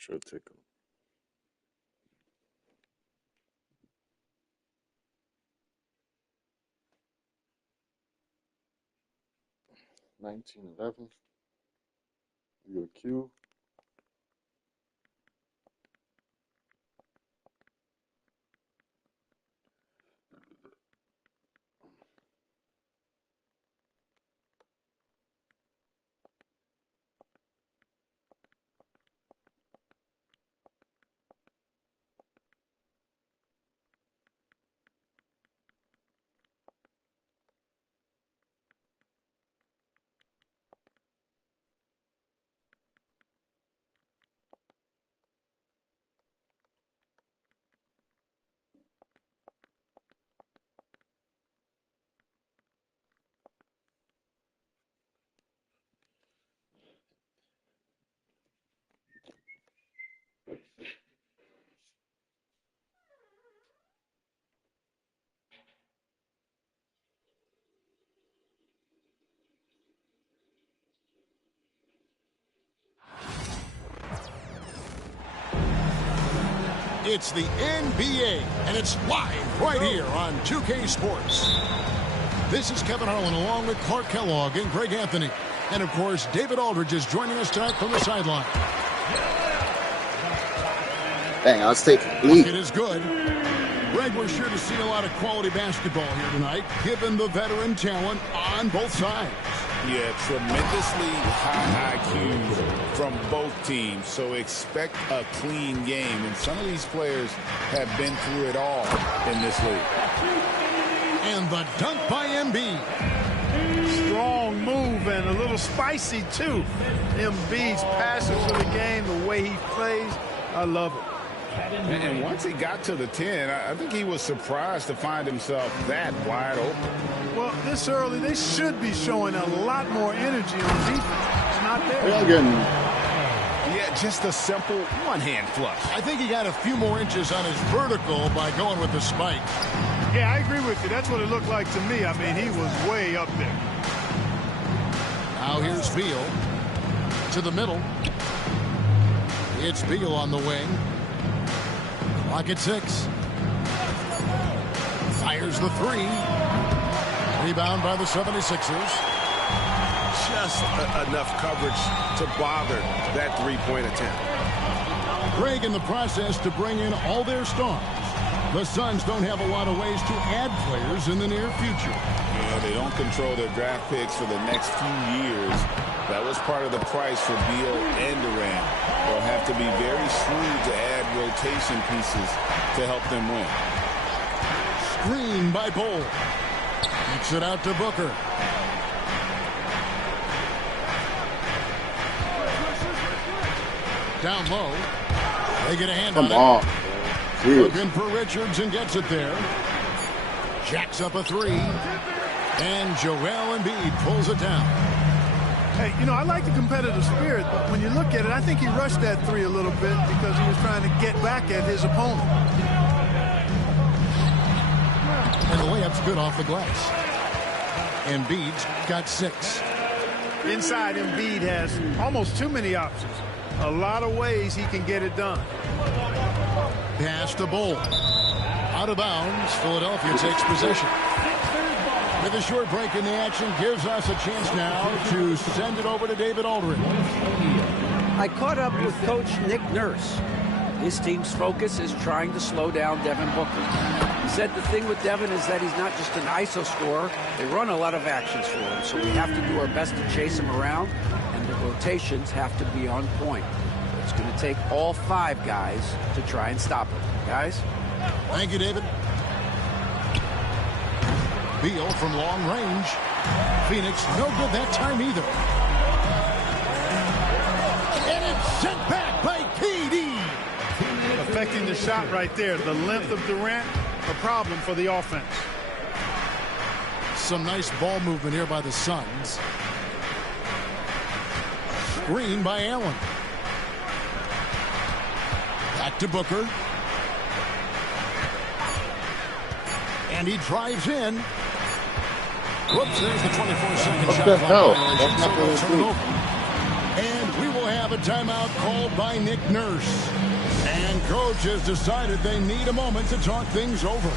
Should take him. $19.11. We go Q. It's the NBA, and it's live right here on 2K Sports. This is Kevin Harlan along with Clark Kellogg and Greg Anthony. And, of course, David Aldridge is joining us tonight from the sideline. Dang, I was taking lead. It is good. Greg, we're sure to see a lot of quality basketball here tonight, given the veteran talent on both sides. Yeah, tremendously high IQs from both teams, so expect a clean game. And some of these players have been through it all in this league. And the dunk by Embiid. Strong move and a little spicy, too. Embiid's passion for the game, the way he plays, I love it. And once he got to the 10, I think he was surprised to find himself that wide open. Well, this early, they should be showing a lot more energy on defense. It's not there. Yeah, just a simple one-hand flush. I think he got a few more inches on his vertical by going with the spike. Yeah, I agree with you. That's what it looked like to me. I mean, he was way up there. Now here's Beal to the middle. It's Beal on the wing. Clock at 6. Fires the 3. Rebound by the 76ers. Just enough coverage to bother that three-point attempt. Greg in the process to bring in all their stars. The Suns don't have a lot of ways to add players in the near future. Yeah, they don't control their draft picks for the next few years. That was part of the price for Beal and Durant. They'll have to be very shrewd to add rotation pieces to help them win. Screen by Bol. Kicks it out to Booker. Down low. They get a hand on it. Looking for Richards and gets it there. Jacks up a 3. And Joel Embiid pulls it down. Hey, you know, I like the competitive spirit, but when you look at it, I think he rushed that 3 a little bit because he was trying to get back at his opponent. And the layup's good off the glass. Embiid's got 6. Inside, Embiid has almost too many options. A lot of ways he can get it done. Pass to Bol. Out of bounds. Philadelphia takes possession. With a short break in the action, gives us a chance now to send it over to David Aldridge. I caught up with Coach Nick Nurse. His team's focus is trying to slow down Devin Booker. He said the thing with Devin is that he's not just an ISO scorer. They run a lot of actions for him, so we have to do our best to chase him around, and the rotations have to be on point. It's going to take all 5 guys to try and stop him. Guys? Thank you, David. Beal from long range. Phoenix no good that time either. And it's sent back by KD. Affecting the shot right there. The length of Durant, a problem for the offense. Some nice ball movement here by the Suns. Screen by Allen. Back to Booker. And he drives in. Whoops, there's the 24-second What shot the clock hell? violation, That's so not they'll really turn it cool. over. And we will have a timeout called by Nick Nurse. And coach has decided they need a moment to talk things over.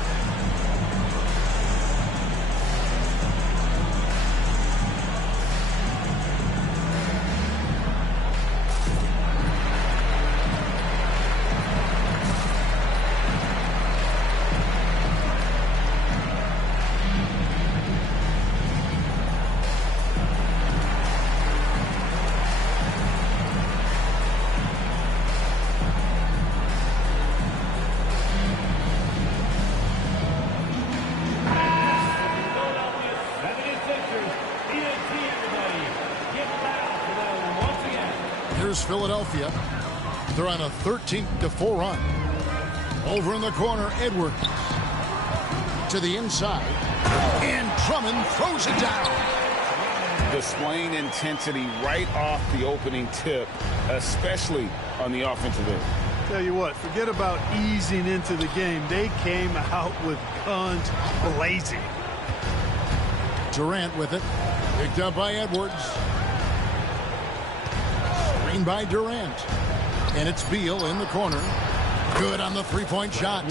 Here's Philadelphia. They're on a 13-4 run. Over in the corner, Edwards. To the inside. And Drummond throws it down. Displaying intensity right off the opening tip, especially on the offensive end. Tell you what, forget about easing into the game. They came out with guns blazing. Durant with it. Picked up by Edwards. Screen by Durant. And it's Beal in the corner. Good on the three-point shot.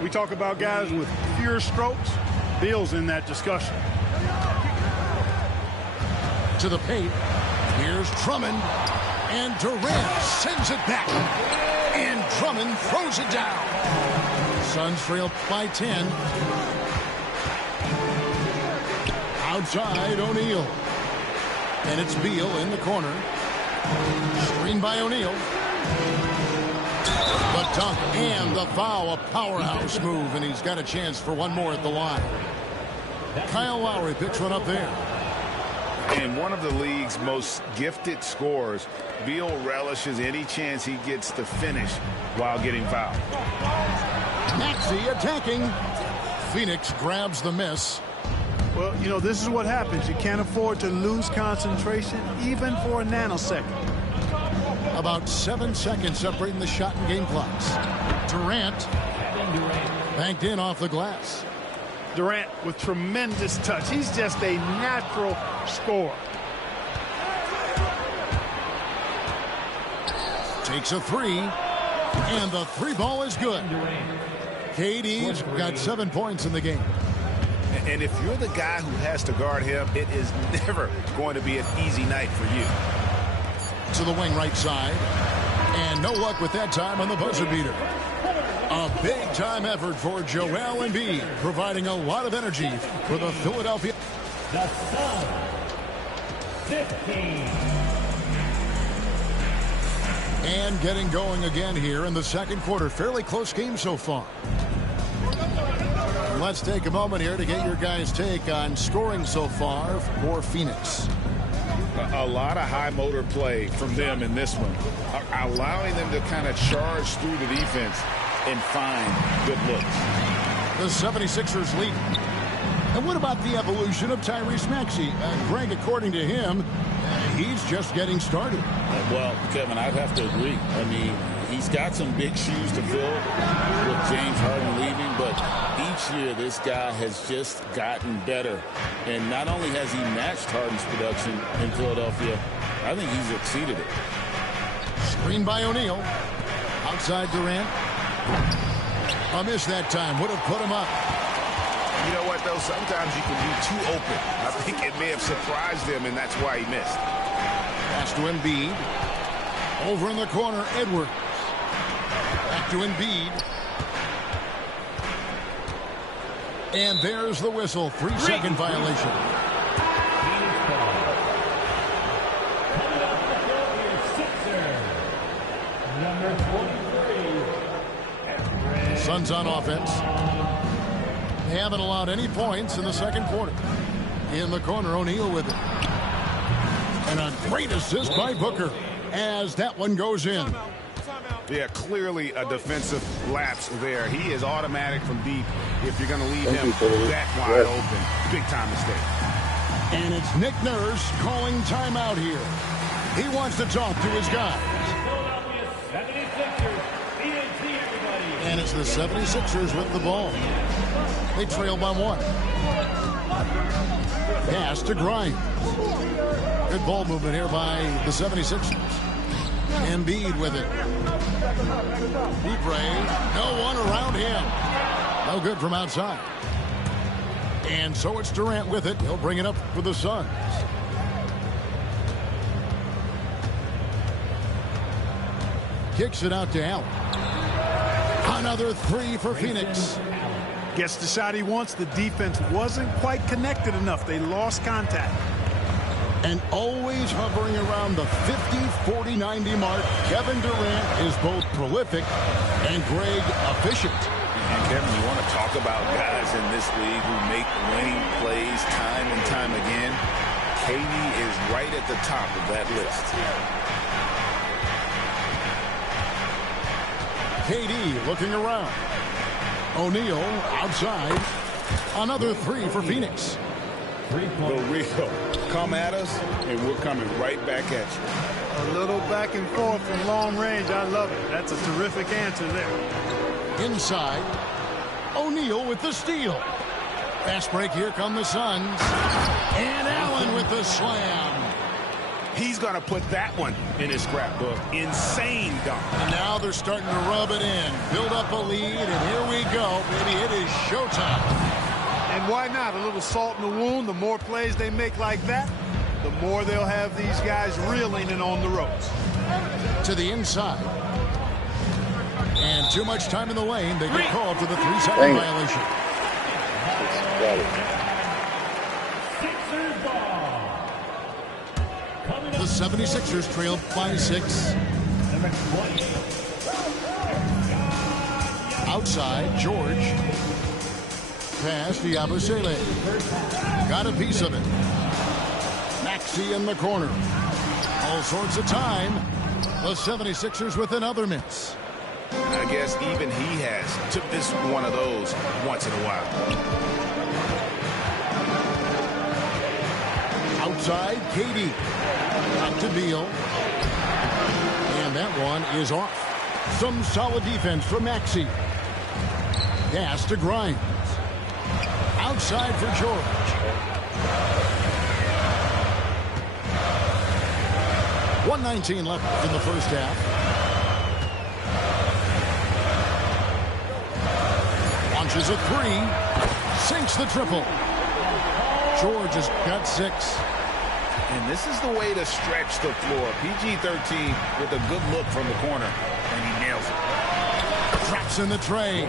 We talk about guys with fewer strokes. Beal's in that discussion. To the paint. Here's Drummond. And Durant sends it back. And Drummond throws it down. Suns trail by 10. Outside, O'Neal. And it's Beal in the corner. Screen by O'Neal. The dunk and the foul. A powerhouse move, and he's got a chance for one more at the line. Kyle Lowry picks one up there. And one of the league's most gifted scorers, Beal relishes any chance he gets to finish while getting fouled. Maxey attacking. Phoenix grabs the miss. Well, you know, this is what happens. You can't afford to lose concentration even for a nanosecond. About 7 seconds separating the shot and game clocks. Durant banked in off the glass. Durant with tremendous touch. He's just a natural scorer. Takes a three, and the three ball is good. KD's got 7 points in the game. And if you're the guy who has to guard him, it is never going to be an easy night for you. To the wing right side. And no luck with that time on the buzzer beater. A big-time effort for Joel Embiid, providing a lot of energy for the Philadelphia. The Suns, 15. And getting going again here in the second quarter. Fairly close game so far. Let's take a moment here to get your guys' take on scoring so far for Phoenix. A lot of high motor play from them in this one, allowing them to kind of charge through the defense and find good looks. The 76ers lead. And what about the evolution of Tyrese Maxey? Greg, according to him, he's just getting started. Well, Kevin, I'd have to agree. I mean, he's got some big shoes to fill with James Harden leaving, but each year this guy has just gotten better. And not only has he matched Harden's production in Philadelphia, I think he's exceeded it. Screen by O'Neal. Outside Durant. A miss that time. Would have put him up. You know what, though? Sometimes you can be too open. I think it may have surprised him, and that's why he missed. Pass to Embiid. Over in the corner, Edwards. Back to Embiid. And there's the whistle. 3-second violation. Number 23. Suns on offense. They haven't allowed any points in the second quarter. In the corner, O'Neal with it. And a great assist by Booker as that one goes in. Yeah, clearly a defensive lapse there. He is automatic from deep if you're going to leave Thank him you, Philly. that wide open. Big time mistake. And it's Nick Nurse calling timeout here. He wants to talk to his guys. Philadelphia 76ers, TNT, everybody. And it's the 76ers with the ball. They trail by 1. Pass to Grimes. Good ball movement here by the 76ers. Embiid with it. Oubre, no one around him. No good from outside. And so it's Durant with it. He'll bring it up for the Suns. Kicks it out to Allen. Another 3 for Phoenix. Gets the shot he wants. The defense wasn't quite connected enough. They lost contact. And always hovering around the 50, 40, 90 mark, Kevin Durant is both prolific and, Greg, efficient. And Kevin, you want to talk about guys in this league who make winning plays time and time again? KD is right at the top of that list. KD looking around. O'Neal outside. Another 3 for Phoenix. The Rio, come at us, and we're coming right back at you. A little back and forth from long range. I love it. That's a terrific answer there. Inside. O'Neal with the steal. Fast break. Here come the Suns. And Allen with the slam. He's going to put that one in his scrapbook. Insane dunk. And now they're starting to rub it in. Build up a lead, and here we go, baby. It is showtime. And why not? A little salt in the wound. The more plays they make like that, the more they'll have these guys reeling and on the ropes. To the inside. And too much time in the lane. They get called for the 3-second violation. Sixers ball. The 76ers trail by 6. Number 20. Outside, George. Pass to Yabusele. Got a piece of it. Maxey in the corner. All sorts of time. The 76ers with another miss. I guess even he has to miss one of those once in a while. Outside, KD. Back to Beal. And that one is off. Some solid defense from Maxey. Pass to Grimes. Outside for George. 1:19 left in the first half. Launches a 3. Sinks the triple. George has got 6. And this is the way to stretch the floor. PG-13 with a good look from the corner. And he nails it. Drops in the tray.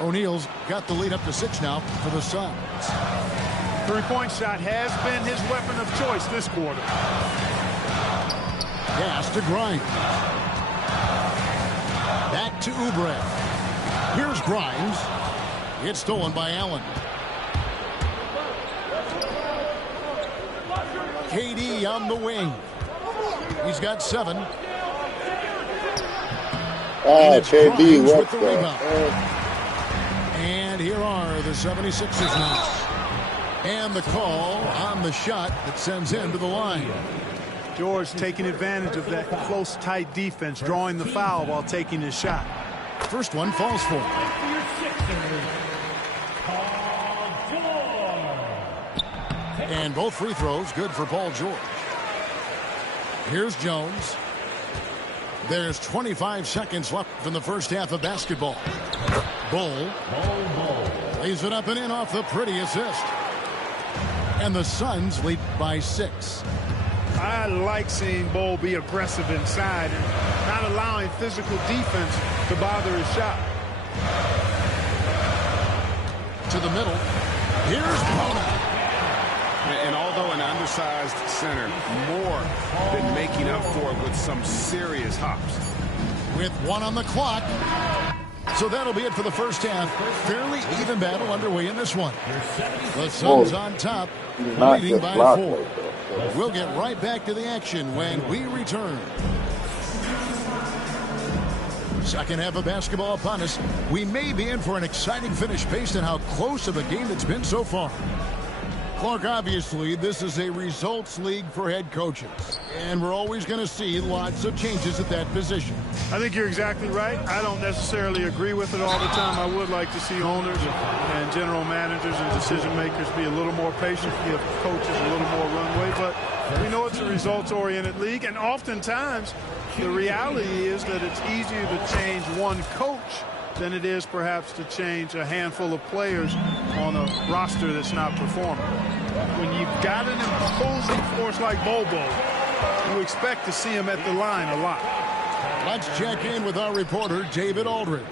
O'Neal's got the lead up to 6 now for the Suns. Three-point shot has been his weapon of choice this quarter. Pass to Grimes. Back to Oubre. Here's Grimes. It's stolen by Allen. KD on the wing. He's got 7. Oh, KD, what the? And here are the 76ers now. And the call on the shot that sends him to the line. George taking advantage of that close, tight defense, drawing the foul while taking his shot. First one falls for him. And both free throws good for Paul George. Here's Jones. There's 25 seconds left in the first half of basketball. Bull lays it up and in off the pretty assist. And the Suns lead by 6. I like seeing Bull be aggressive inside and not allowing physical defense to bother his shot. To the middle. Here's Bona. And although an undersized center, more than making up for it with some serious hops. With 1 on the clock. So that'll be it for the first half. Fairly even battle underway in this one. The Suns on top, leading by 4. We'll get right back to the action when we return. Second half of basketball upon us. We may be in for an exciting finish based on how close of a game it's been so far. Clark, obviously, this is a results league for head coaches, and we're always going to see lots of changes at that position. I think you're exactly right. I don't necessarily agree with it all the time. I would like to see owners and general managers and decision makers be a little more patient, give coaches a little more runway, but we know it's a results-oriented league, and oftentimes the reality is that it's easier to change one coach than it is perhaps to change a handful of players on a roster that's not performing. When you've got an imposing force like Bobo, you expect to see him at the line a lot. Let's check in with our reporter, David Aldridge.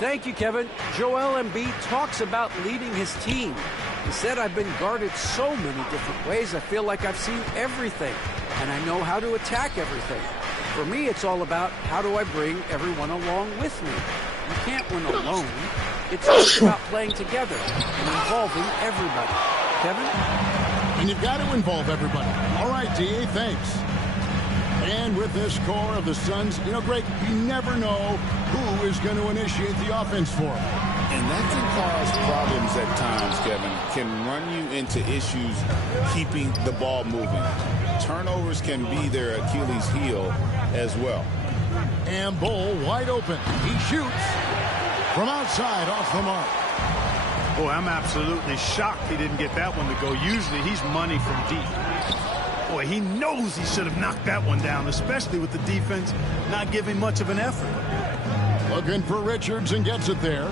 Thank you, Kevin. Joel Embiid talks about leading his team. He said, "I've been guarded so many different ways. I feel like I've seen everything, and I know how to attack everything. For me, it's all about how do I bring everyone along with me. You can't win alone. It's just about playing together and involving everybody." Kevin? And you've got to involve everybody. All right, D.A., thanks. And with this core of the Suns, you know, Greg, you never know who is going to initiate the offense for them. And that can cause problems at times, Kevin. Can run you into issues keeping the ball moving. Turnovers can be their Achilles heel as well. And Bull wide open. He shoots from outside off the mark. Boy, I'm absolutely shocked he didn't get that one to go. Usually he's money from deep. Boy, he knows he should have knocked that one down, especially with the defense not giving much of an effort. Looking for Richards and gets it there.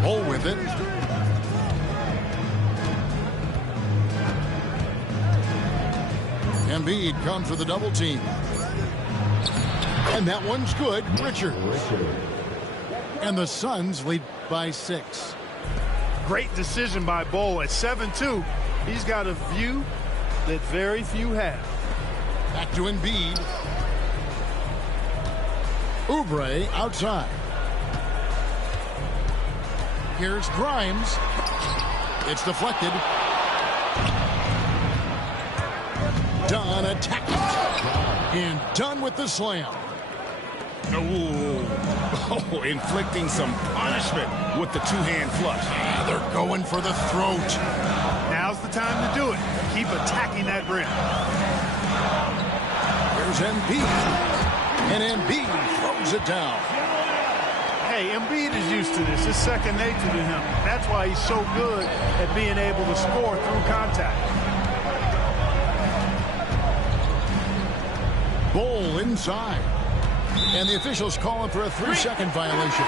Bull with it. Embiid comes with a double team. And that one's good. Richards. And the Suns lead by 6. Great decision by Bull. At 7-2, he's got a view that very few have. Back to Embiid. Oubre outside. Here's Grimes. It's deflected. Dunn attacking. And done with the slam. Oh, inflicting some punishment with the two-hand flush. Yeah, they're going for the throat. Now's the time to do it. Keep attacking that rim. Here's Embiid. And Embiid throws it down. Hey, Embiid is used to this. It's second nature to him. That's why he's so good at being able to score through contact. Bull inside. And the officials calling for a 3-second violation.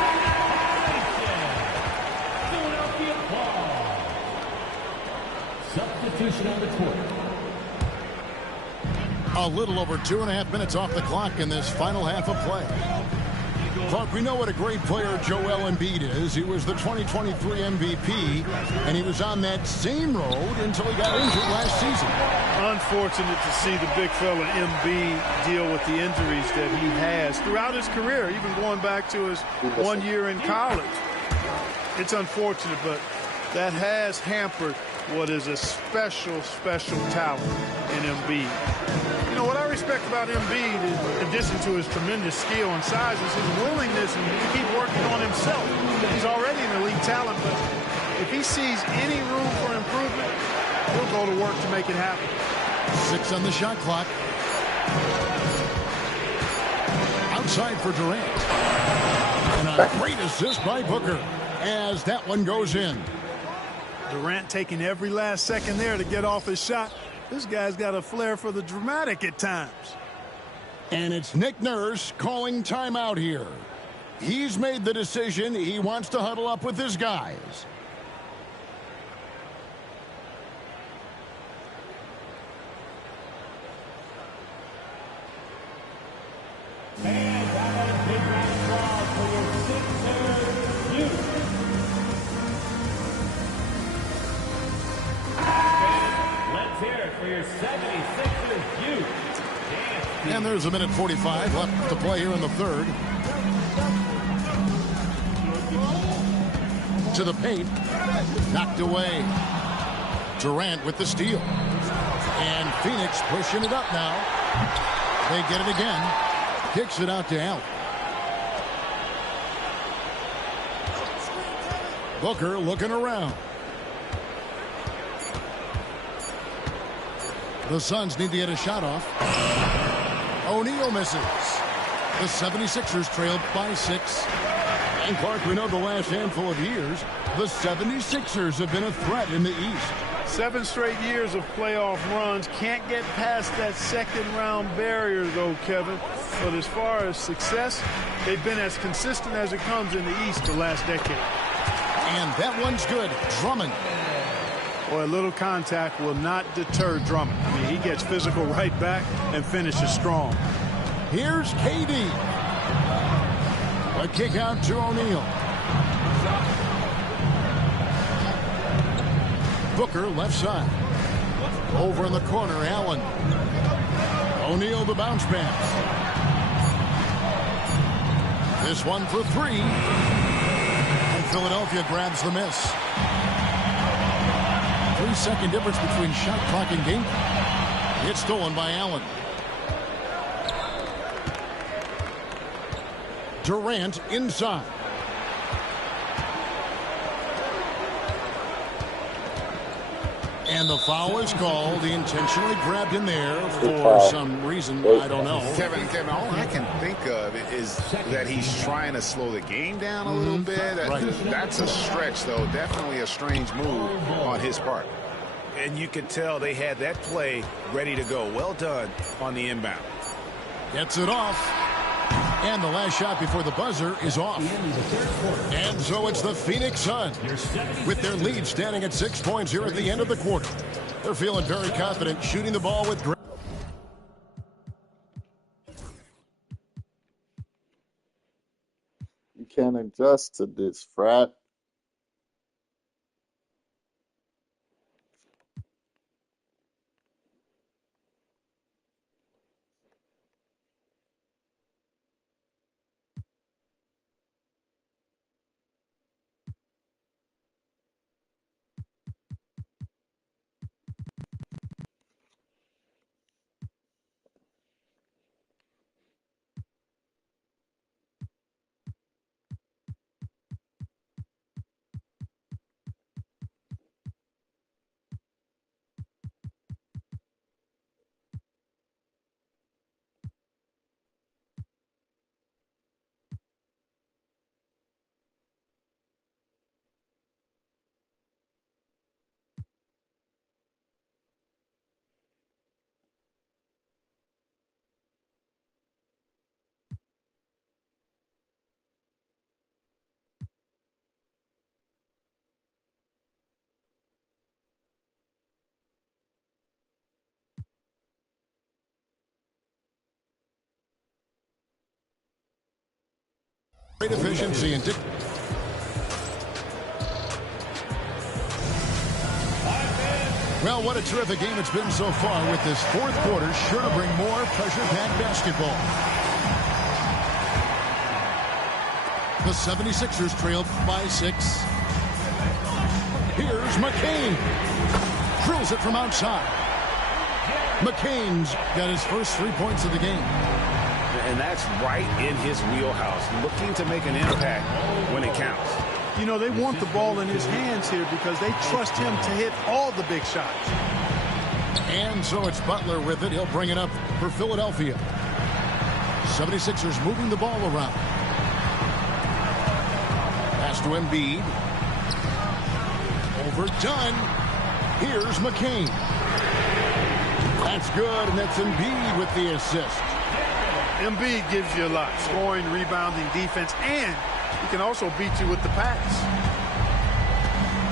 Substitution on the court. A little over 2.5 minutes off the clock in this final half of play. Clark, we know what a great player Joel Embiid is. He was the 2023 MVP, and he was on that same road until he got injured last season. Unfortunate to see the big fella Embiid deal with the injuries that he has throughout his career, even going back to his 1 year in college. It's unfortunate, but that has hampered what is a special, special talent in Embiid. You know, what I respect about Embiid, in addition to his tremendous skill and size, is his willingness and to keep working on himself. He's already an elite talent, but if he sees any room for improvement, he'll go to work to make it happen. 6 on the shot clock. Outside for Durant. And a great assist by Booker as that one goes in. Durant taking every last second there to get off his shot. This guy's got a flair for the dramatic at times. And it's Nick Nurse calling timeout here. He's made the decision. He wants to huddle up with his guys. And I got a big round of applause for your 6-0 youth. Let's hear it for your 76ers youth. And there's 1:45 left to play here in the third. To the paint. Knocked away. Durant with the steal. And Phoenix pushing it up now. They get it again. Kicks it out to Allen. Booker looking around. The Suns need to get a shot off. O'Neal misses. The 76ers trailed by 6. And Clark, we know the last handful of years, the 76ers have been a threat in the East. 7 straight years of playoff runs. Can't get past that second-round barrier, though, Kevin. But as far as success, they've been as consistent as it comes in the East the last decade. And that one's good. Drummond. Boy, a little contact will not deter Drummond. I mean, he gets physical right back and finishes strong. Here's KD. A kick out to O'Neal. Booker left side. Over in the corner, Allen. O'Neal the bounce pass. This one for 3. And Philadelphia grabs the miss. 3-second difference between shot clock and game. It's stolen by Allen. Durant inside. And the foul is called. He intentionally grabbed in there for some reason. I don't know. Kevin, all I can think of is that he's trying to slow the game down a little bit. Right. That's a stretch, though. Definitely a strange move on his part. And you could tell they had that play ready to go. Well done on the inbound. Gets it off. And the last shot before the buzzer is off. And so it's the Phoenix Suns with their lead standing at 6 points here at the end of the quarter. They're feeling very confident shooting the ball with great. You can't adjust to this, frat. Great efficiency and well, what a terrific game it's been so far, with this fourth quarter sure to bring more pressure-packed basketball. The 76ers trail by 6. Here's McCain. Drills it from outside. McCain's got his first 3 points of the game. And that's right in his wheelhouse, looking to make an impact when it counts. You know, they want the ball in his hands here because they trust him to hit all the big shots. And so it's Butler with it. He'll bring it up for Philadelphia. 76ers moving the ball around. Pass to Embiid. Overdone. Here's McCain. That's good, and that's Embiid with the assist. Embiid gives you a lot. Scoring, rebounding, defense, and he can also beat you with the pass.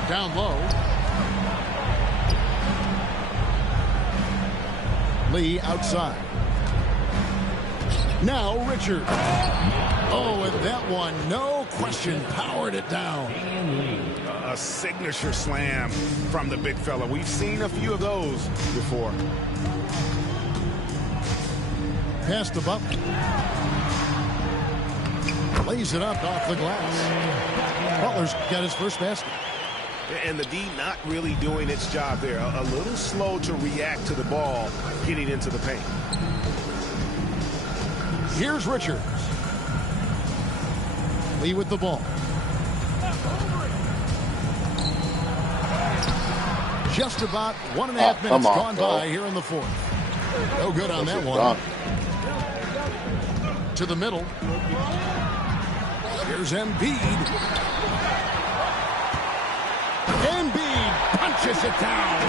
Down low. Lee outside. Now Richard. Oh, and that one, no question, powered it down. A signature slam from the big fella. We've seen a few of those before. Pass to Butler. Lays it up off the glass. Butler's got his first basket. And the D not really doing its job there. A little slow to react to the ball getting into the paint. Here's Richards. Lee with the ball. Just about 1.5 minutes on, gone bro. by here in the fourth. No good on that one. Done. To the middle. Here's Embiid. Embiid punches it down.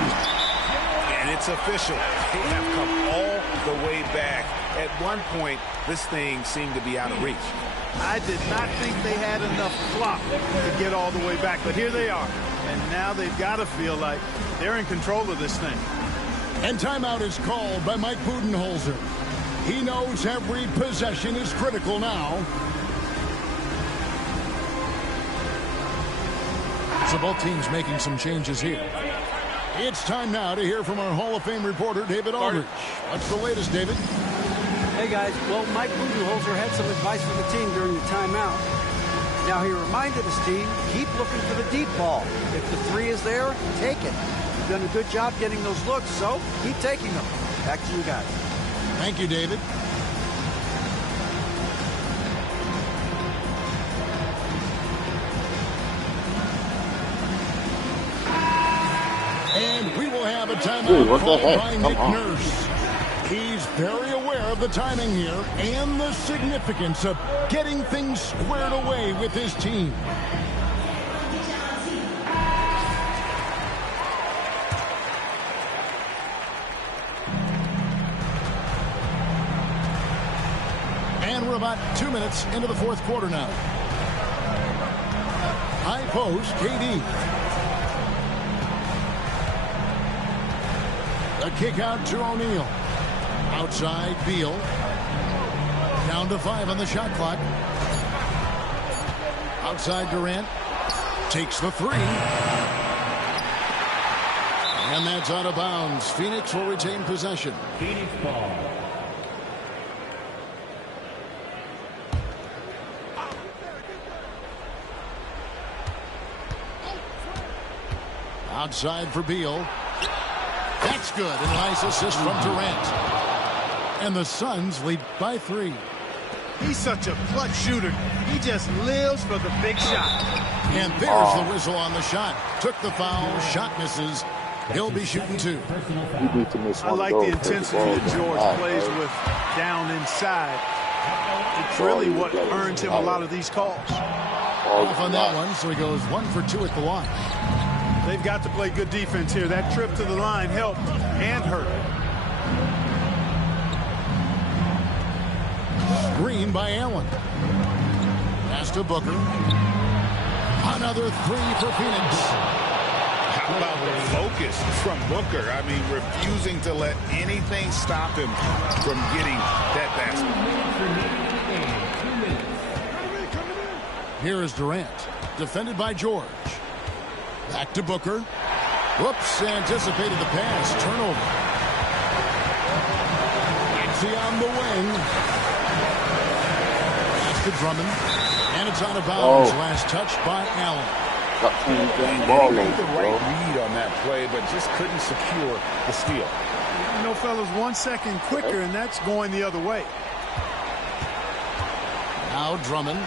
And it's official. They have come all the way back. At one point, this thing seemed to be out of reach. I did not think they had enough clock to get all the way back, but here they are. And now they've got to feel like they're in control of this thing. And timeout is called by Mike Budenholzer. He knows every possession is critical now. So both teams making some changes here. It's time now to hear from our Hall of Fame reporter, David Aldridge. What's the latest, David? Hey, guys. Well, Mike Budenholzer had some advice for the team during the timeout. Now, he reminded his team, keep looking for the deep ball. If the three is there, take it. You've done a good job getting those looks, so keep taking them. Back to you guys. Thank you, David. And we will have a timeout Dude, what the called heck? by Come Nick on. Nurse. He's very aware of the timing here and the significance of getting things squared away with his team. And we're about 2 minutes into the fourth quarter now. High post, KD. A kick out to O'Neal. Outside, Beal. Down to 5 on the shot clock. Outside, Durant. Takes the 3. And that's out of bounds. Phoenix will retain possession. Phoenix ball. Outside for Beal. That's good. A nice assist from Durant. And the Suns lead by 3. He's such a clutch shooter. He just lives for the big shot. And there's the whistle on the shot. Took the foul. Shot misses. He'll be shooting 2. You need to miss I one like of the those, take intensity ball that George down. plays Right? with down inside. It's really what earns him a lot of these calls. Off on that one, so he goes 1 for 2 at the line. They've got to play good defense here. That trip to the line helped and hurt. Screen by Allen. Pass to Booker. Another 3 for Phoenix. How about the focus from Booker? I mean, refusing to let anything stop him from getting that basket. Here is Durant. Defended by George. Back to Booker. Whoops, anticipated the pass. Turnover. It's on the wing. Pass to Drummond. And it's out of bounds. Last touch by Allen. Got clean game ball He made over, the bro. right read on that play, but just couldn't secure the steal. You know, fellas, 1 second quicker, and that's going the other way. Now Drummond.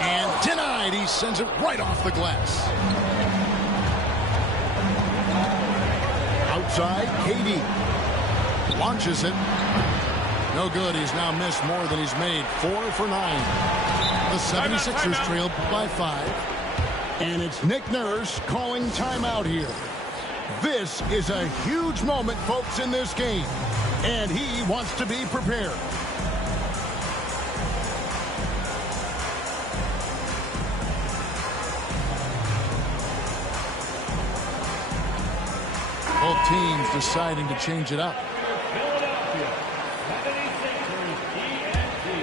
And denied. He sends it right off the glass. Outside, KD. Launches it. No good. He's now missed more than he's made. 4 for 9. The 76ers trail by 5. And it's Nick Nurse calling timeout here. This is a huge moment, folks, in this game. And he wants to be prepared. Both teams deciding to change it up. Philadelphia 76ers TNT.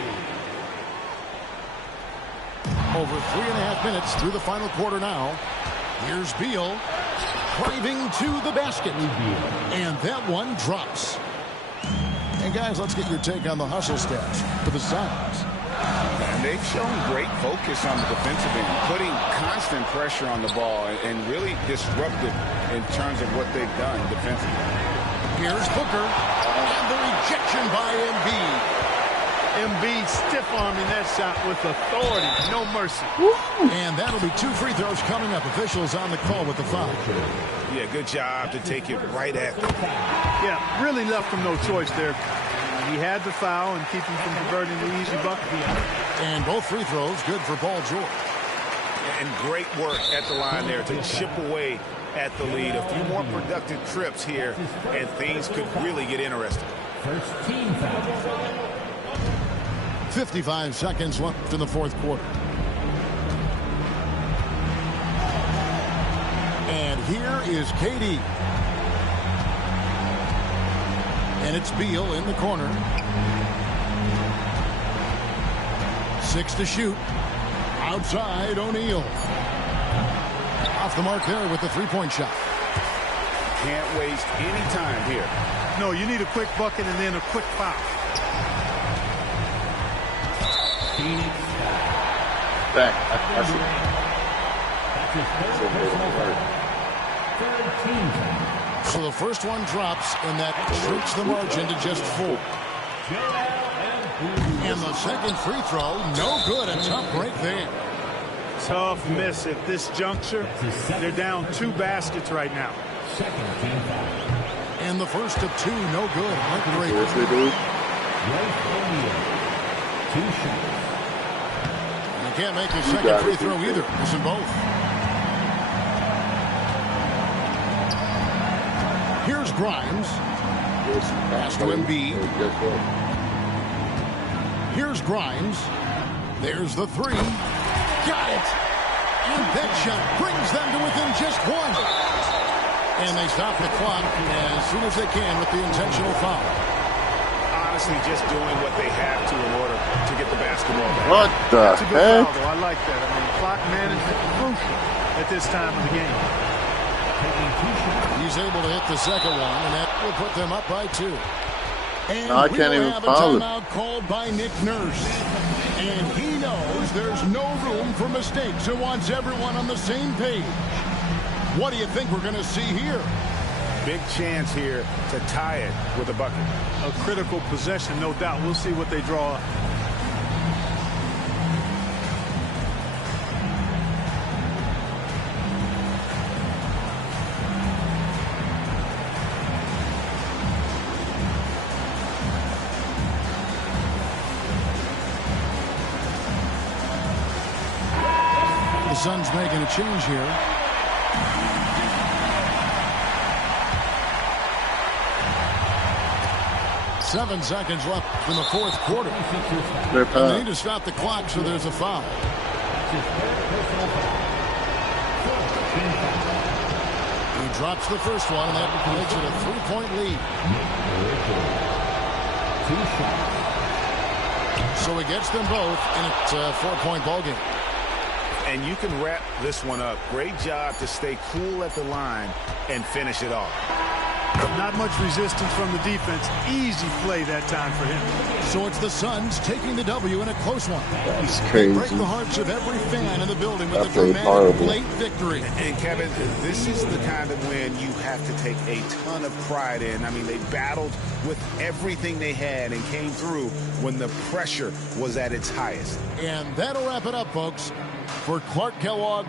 Over 3.5 minutes through the final quarter now. Here's Beal driving to the basket. And that one drops. And guys, let's get your take on the hustle stats for the Suns. And they've shown great focus on the defensive end, putting constant pressure on the ball and really disruptive in terms of what they've done defensively. Here's Booker. And the rejection by Embiid. Embiid stiff-arming that shot with authority. No mercy. And that'll be 2 free throws coming up. Officials on the call with the foul. Yeah, good job to take it right at them. Yeah, really left him no choice there. He had the foul and keep him from converting the easy bucket. And both free throws good for Paul George. And great work at the line there to chip away at the lead. A few more productive trips here, and things could really get interesting. First team foul. 55 seconds left in the fourth quarter. And here is KD. And it's Beal in the corner. 6 to shoot. Outside, O'Neal. Off the mark there with the three-point shot. Can't waste any time here. No, you need a quick bucket and then a quick foul. Back. That's his third personal foul. Third team foul. So the first one drops, and that shrinks the margin to just 4. And the second free throw, no good. A tough break there. Tough miss at this juncture. They're down 2 baskets right now. Second team foul. And the first of 2, no good. Heartbreak. Yes, they do. Royce O'Neal. 2 shots. You can't make the second free throw either. Missing both. Here's Grimes. Pass to Embiid. Here's Grimes. There's the 3. Got it. And that shot brings them to within just 1. And they stop the clock as soon as they can with the intentional foul. Honestly, just doing what they have to in order to get the basketball back. What the That's a good heck? foul, though. I like that. I mean, clock management crucial at this time of the game. Taking 2 shots. He's able to hit the second one, and that will put them up by 2. And No, I can't we will even have foul a him. timeout called by Nick Nurse. And he knows there's no room for mistakes and wants everyone on the same page. What do you think we're going to see here? Big chance here to tie it with a bucket. A critical possession, no doubt. We'll see what they draw up. The Suns making a change here. Seven seconds left in the fourth quarter. They're And they need to stop the clock, so there's a foul. He drops the first one, and that makes it a 3-point lead. 2 shots. So he gets them both, and it's a 4-point ballgame. And you can wrap this one up. Great job to stay cool at the line and finish it off. Not much resistance from the defense. Easy play that time for him. So it's the Suns taking the W in a close one. That's They crazy. break the hearts of every fan in the building with That a played dramatic horrible. late victory. And Kevin, this is the kind of win you have to take a ton of pride in. I mean, they battled with everything they had and came through when the pressure was at its highest. And that'll wrap it up, folks. For Clark Kellogg.